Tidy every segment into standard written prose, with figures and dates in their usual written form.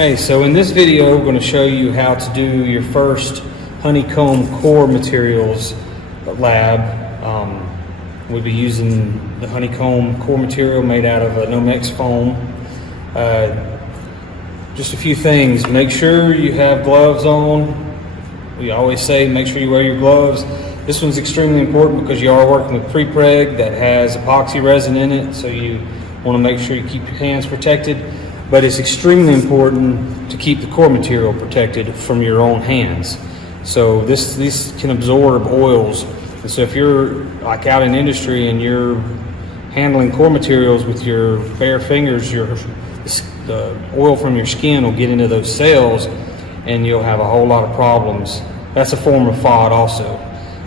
Hey, so in this video, we're going to show you how to do your first honeycomb core materials lab. We'll be using the honeycomb core material made out of a Nomex foam. Just a few things. Make sure you have gloves on. We always say make sure you wear your gloves. This one's extremely important because you are working with pre-preg that has epoxy resin in it, so you want to make sure you keep your hands protected. But it's extremely important to keep the core material protected from your own hands. So this can absorb oils. And so if you're like out in industry and you're handling core materials with your bare fingers, the oil from your skin will get into those cells and you'll have a whole lot of problems. That's a form of FOD also.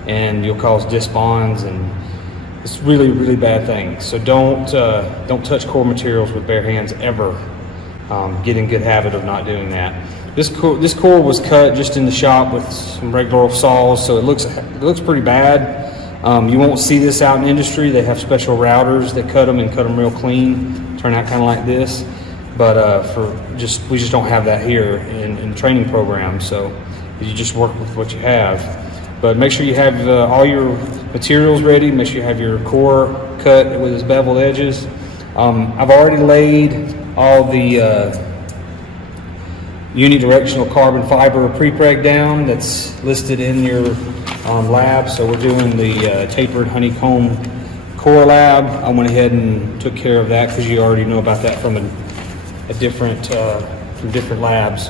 And you'll cause disbonds, and it's really, really bad thing. So don't touch core materials with bare hands ever. Get in good habit of not doing that. This core was cut just in the shop with some regular saws, so it looks pretty bad. You won't see this out in industry. They have special routers that cut them and cut them real clean, turn out kind of like this. But we just don't have that here in training programs. So you just work with what you have. But make sure you have all your materials ready. Make sure you have your core cut with its beveled edges. I've already laid all the unidirectional carbon fiber pre-preg down that's listed in your lab. So we're doing the tapered honeycomb core lab. I went ahead and took care of that because you already know about that from different labs.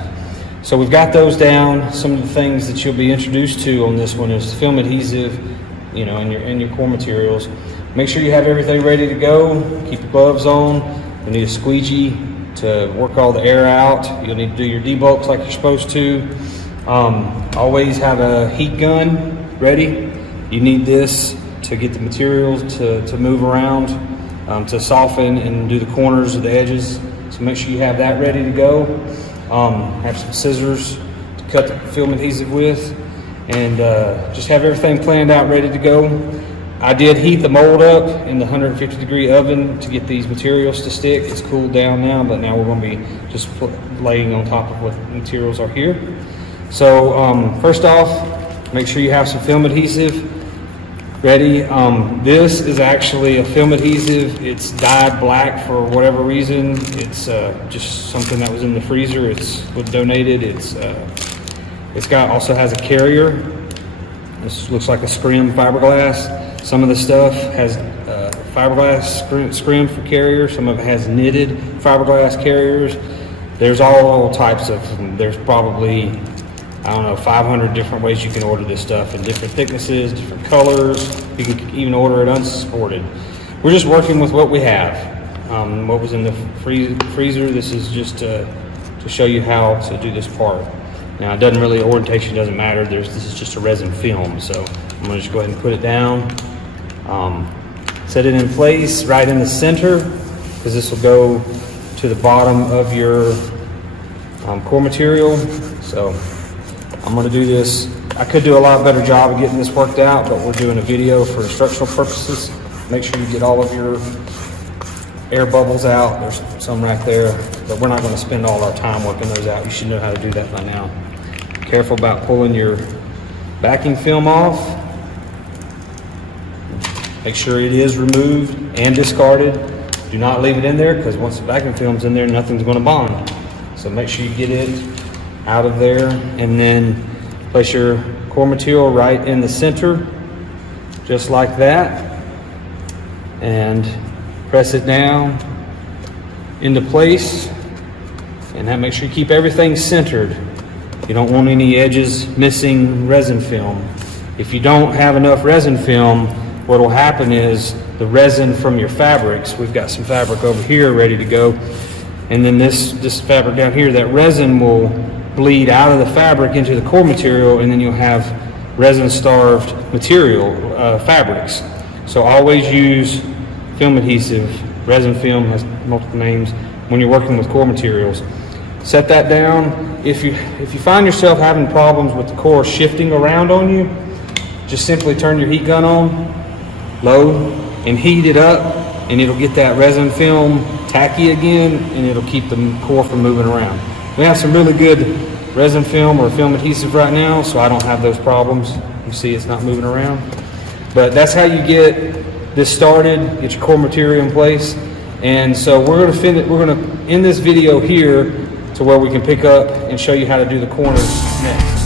So we've got those down. Some of the things that you'll be introduced to on this one is film adhesive, in your core materials. Make sure you have everything ready to go. Keep your gloves on. You need a squeegee to work all the air out. You'll need to do your debulks like you're supposed to. Always have a heat gun ready. You need this to get the materials to move around, to soften and do the corners of the edges. So make sure you have that ready to go. Have some scissors to cut the film adhesive with, and just have everything planned out, ready to go. I did heat the mold up in the 150-degree oven to get these materials to stick. It's cooled down now, but now we're going to be just laying on top of what materials are here. So first off, make sure you have some film adhesive ready. This is actually a film adhesive. It's dyed black for whatever reason. It's just something that was in the freezer. It's was donated. Also has a carrier. This looks like a scrim fiberglass. Some of the stuff has fiberglass scrim for carrier. Some of it has knitted fiberglass carriers. There's all types of them. There's probably, 500 different ways you can order this stuff in different thicknesses, different colors. You can even order it unsupported. We're just working with what we have. What was in the freezer, this is just to show you how to do this part. Now, orientation doesn't matter. This is just a resin film. So I'm gonna just go ahead and put it down. Set it in place right in the center, because this will go to the bottom of your core material. So I'm going to do this. I could do a lot better job of getting this worked out, but we're doing a video for instructional purposes. Make sure you get all of your air bubbles out. There's some right there, but we're not going to spend all our time working those out. You should know how to do that by now. Careful about pulling your backing film off. Make sure it is removed and discarded. Do not leave it in there, because once the backing film's in there, nothing's going to bond. So make sure you get it out of there, and then place your core material right in the center, just like that, and press it down into place, and that make sure you keep everything centered. You don't want any edges missing resin film. If you don't have enough resin film, what will happen is the resin from your fabrics, we've got some fabric over here ready to go, and then this fabric down here, that resin will bleed out of the fabric into the core material, and then you'll have resin-starved material, fabrics. So always use film adhesive. Resin film has multiple names when you're working with core materials. Set that down. If you find yourself having problems with the core shifting around on you, just simply turn your heat gun on, load, and heat it up, and it'll get that resin film tacky again, and it'll keep the core from moving around. We have some really good resin film or film adhesive right now, so I don't have those problems. You see it's not moving around. But that's how you get this started, get your core material in place. And so we're gonna end this video here to where we can pick up and show you how to do the corners next.